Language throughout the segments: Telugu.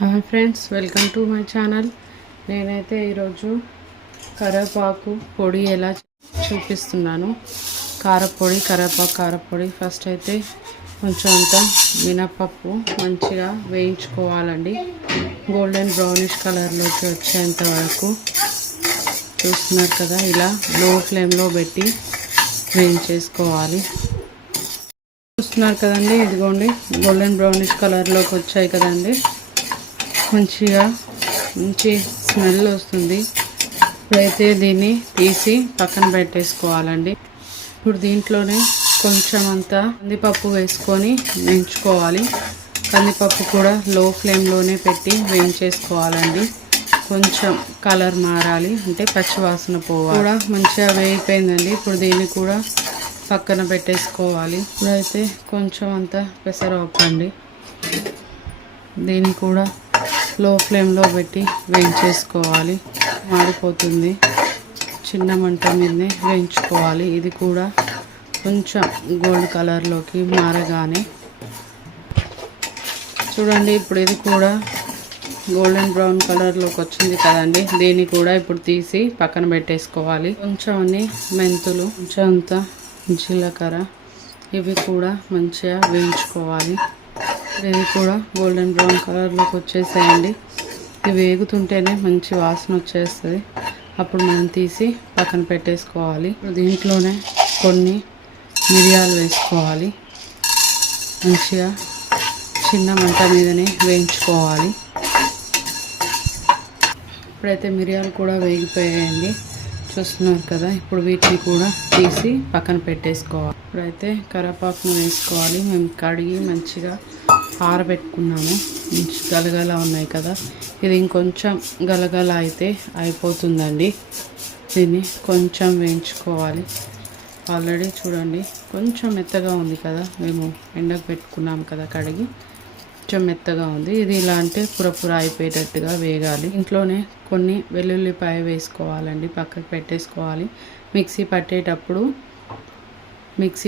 Hi friends, welcome to my channel. నేనైతే ఈరోజు కరివేపాకు పొడి ఎలా చూపిస్తున్నాను. కరివేపాకు కారపొడి. ఫస్ట్ అయితే కొంచెం అంతా మినపప్పు మంచిగా వేయించుకోవాలండి. గోల్డెన్ బ్రౌనిష్ కలర్లోకి వచ్చేంత వరకు చూస్తున్నారు కదా, ఇలా లో ఫ్లేమ్లో పెట్టి వేయించేసుకోవాలి. చూస్తున్నారు కదండి, ఇదిగోండి గోల్డెన్ బ్రౌనిష్ కలర్లోకి వచ్చాయి కదండి. మంచి స్మెల్ వస్తుంది. ఇప్పుడైతే దీన్ని తీసి పక్కన పెట్టేసుకోవాలండి. ఇప్పుడు దీంట్లోనే కొంచెం అంతా కందిపప్పు వేసుకొని వేయించుకోవాలి. కందిపప్పు కూడా లో ఫ్లేమ్లోనే పెట్టి వేయించేసుకోవాలండి. కొంచెం కలర్ మారాలి, అంటే పచ్చివాసన పోవాలి. కూడా మంచిగా వేగిపోయిందండి. ఇప్పుడు దీన్ని కూడా పక్కన పెట్టేసుకోవాలి. ఇప్పుడైతే కొంచెం అంతా పెసరపప్పు అండి, దీన్ని కూడా లో ఫ్లేమ్లో పెట్టి వేయించేసుకోవాలి. మాడిపోతుంది, చిన్న మంట మీదనే వేయించుకోవాలి. ఇది కూడా కొంచెం గోల్డ్ కలర్లోకి మారగానే చూడండి, ఇప్పుడు ఇది కూడా గోల్డెన్ బ్రౌన్ కలర్లోకి వచ్చింది కదండి. దీన్ని కూడా ఇప్పుడు తీసి పక్కన పెట్టేసుకోవాలి. కొంచెం అన్ని మెంతులు, కొంచెం అంత జీలకర్ర, ఇవి కూడా మంచిగా వేయించుకోవాలి. ఇది కూడా గోల్డెన్ బ్రౌన్ కలర్లోకి వచ్చేసేయండి. ఇవి వేగుతుంటేనే మంచి వాసన వచ్చేస్తుంది. అప్పుడు మనం తీసి పక్కన పెట్టేసుకోవాలి. దీంట్లోనే కొన్ని మిరియాలు వేసుకోవాలి. మంచిగా చిన్న మంట మీదనే వేయించుకోవాలి. ఇప్పుడైతే మిరియాలు కూడా వేగిపోయాయండి, చూస్తున్నారు కదా. ఇప్పుడు వీటిని కూడా తీసి పక్కన పెట్టేసుకోవాలి. ఇప్పుడైతే కరివేపాకును వేసుకోవాలి. మేము కడిగి మంచిగా ఆరబెట్టుకున్నాము. మంచి గలగల ఉన్నాయి కదా, ఇది ఇంకొంచెం గలగల అయితే అయిపోతుందండి. దీన్ని కొంచెం వేయించుకోవాలి. ఆల్రెడీ చూడండి కొంచెం మెత్తగా ఉంది కదా, మేము ఎండకు పెట్టుకున్నాం కదా కడిగి, కొంచెం మెత్తగా ఉంది. ఇది ఇలా అంటే పురపుర అయిపోయేటట్టుగా వేగాలి. ఇంట్లోనే కొన్ని వెల్లుల్లిపాయ వేసుకోవాలండి, పక్కకు పెట్టేసుకోవాలి. మిక్సీ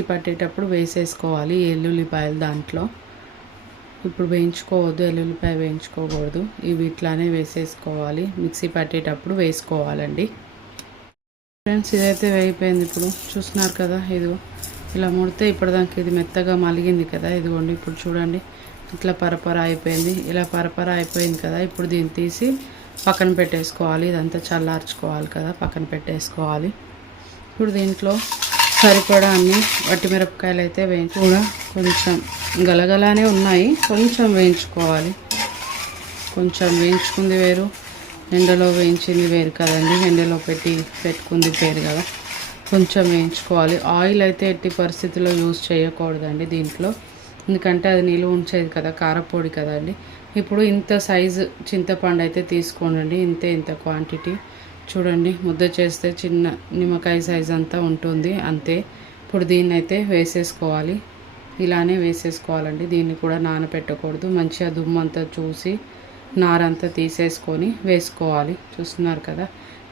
పట్టేటప్పుడు వేసేసుకోవాలి ఎల్లుల్లిపాయలు దాంట్లో. ఇప్పుడు వేయించుకోవద్దు, ఎల్లుల్లిపాయ వేయించుకోకూడదు, ఇవి ఇట్లానే వేసేసుకోవాలి. మిక్సీ పట్టేటప్పుడు వేసుకోవాలండి. ఫ్రెండ్స్, ఇదైతే వేగిపోయింది. ఇప్పుడు చూస్తున్నారు కదా, ఇది ఇలా ముడితే ఇప్పటిదాకా ఇది మెత్తగా మలిగింది కదా. ఇదిగోండి ఇప్పుడు చూడండి, ఇట్లా పరపర అయిపోయింది. ఇలా పరపర అయిపోయింది కదా. ఇప్పుడు దీన్ని తీసి పక్కన పెట్టేసుకోవాలి. ఇదంతా చల్లార్చుకోవాలి కదా, పక్కన పెట్టేసుకోవాలి. ఇప్పుడు దీంట్లో సరిపడా అన్ని వట్టిమిరపకాయలు అయితే కూడా కొంచెం గలగలానే ఉన్నాయి, కొంచెం వేయించుకోవాలి. కొంచెం వేయించుకుంది వేరు, ఎండలో వేయించింది వేరు కదండి. ఎండలో పెట్టుకుంది వేరు కదా, కొంచెం వేయించుకోవాలి. ఆయిల్ అయితే ఎట్టి పరిస్థితుల్లో యూజ్ చేయకూడదండి దీంట్లో, ఎందుకంటే అది నిలువ ఉంచేది కదా, కారపొడి కదండి. ఇప్పుడు ఇంత సైజు చింతపండు అయితే తీసుకోండి, ఇంత క్వాంటిటీ. చూడండి, ముద్ద చేస్తే చిన్న నిమ్మకాయ సైజ్ అంతా ఉంటుంది అంతే. ఇప్పుడు దీన్ని అయితే వేసేసుకోవాలి. ఇలానే వేసేసుకోవాలండి. దీన్ని కూడా నానబెట్టకూడదు. మంచిగా దుమ్మంతా చూసి నారంతా తీసేసుకొని వేసుకోవాలి. చూస్తున్నారు కదా,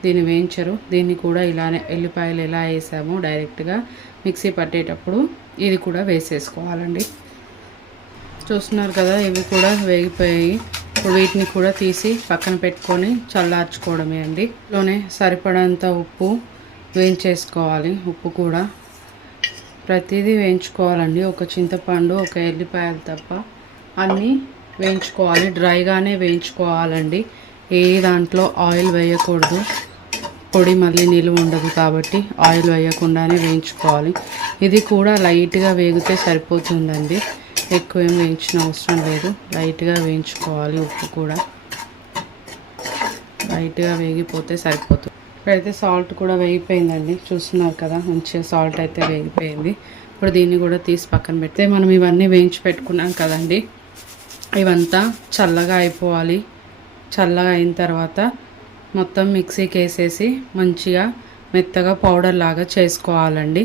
దీన్ని వేయించరు. దీన్ని కూడా ఇలానే ఎల్లిపాయలు ఎలా వేసామో డైరెక్ట్గా మిక్సీ పట్టేటప్పుడు ఇది కూడా వేసేసుకోవాలండి. చూస్తున్నారు కదా, ఇవి కూడా వేగిపోయాయి. ఇప్పుడు వీటిని కూడా తీసి పక్కన పెట్టుకొని చల్లార్చుకోవడమే అండి. ఇందులోనే సరిపడంత ఉప్పు వేయించేసుకోవాలి. ఉప్పు కూడా ప్రతిదీ వేయించుకోవాలండి. ఒక చింతపండు, ఒక ఎల్లిపాయలు తప్ప అన్నీ వేయించుకోవాలి. డ్రైగానే వేయించుకోవాలండి. ఏ దాంట్లో ఆయిల్ వేయకూడదు, పొడి మళ్ళీ నిలువ ఉండదు కాబట్టి ఆయిల్ వేయకుండానే వేయించుకోవాలి. ఇది కూడా లైట్గా వేగితే సరిపోతుందండి, ఎక్కువ ఏం వేయించిన అవసరం లేదు. లైట్గా వేయించుకోవాలి. ఉప్పు కూడా లైట్గా వేగిపోతే సరిపోతుంది. ఇప్పుడైతే సాల్ట్ కూడా వేగిపోయిందండి, చూస్తున్నారు కదా. మంచిగా సాల్ట్ అయితే వేగిపోయింది. ఇప్పుడు దీన్ని కూడా తీసి పక్కన పెడితే మనం ఇవన్నీ వేయించి పెట్టుకున్నాం కదండి, ఇవంతా చల్లగా అయిపోవాలి. చల్లగా అయిన తర్వాత మొత్తం మిక్సీకి వేసేసి మంచిగా మెత్తగా పౌడర్ లాగా చేసుకోవాలండి.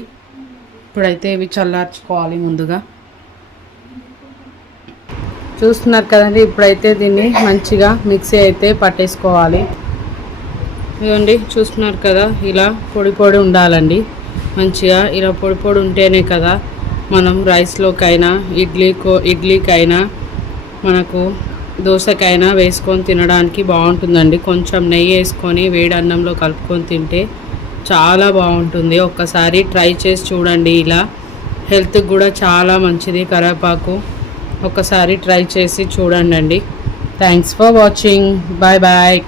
ఇప్పుడైతే ఇవి చల్లార్చుకోవాలి ముందుగా. చూస్తున్నారు కదండి, ఇప్పుడైతే దీన్ని మంచిగా మిక్సీ అయితే పట్టేసుకోవాలి. ఇదండి, చూస్తున్నారు కదా, ఇలా పొడి పొడి ఉండాలండి. మంచిగా ఇలా పొడి పొడి ఉంటేనే కదా మనం రైస్లోకైనా ఇడ్లీకైనా మనకు దోసకైనా వేసుకొని తినడానికి బాగుంటుందండి. కొంచెం నెయ్యి వేసుకొని వేడి అన్నంలో కలుపుకొని తింటే చాలా బాగుంటుంది. ఒక్కసారి ట్రై చేసి చూడండి. ఇలా హెల్త్కి కూడా చాలా మంచిది కరివేపాకు. ఒకసారి ట్రై చేసి చూడండి. Thanks for watching. Bye bye.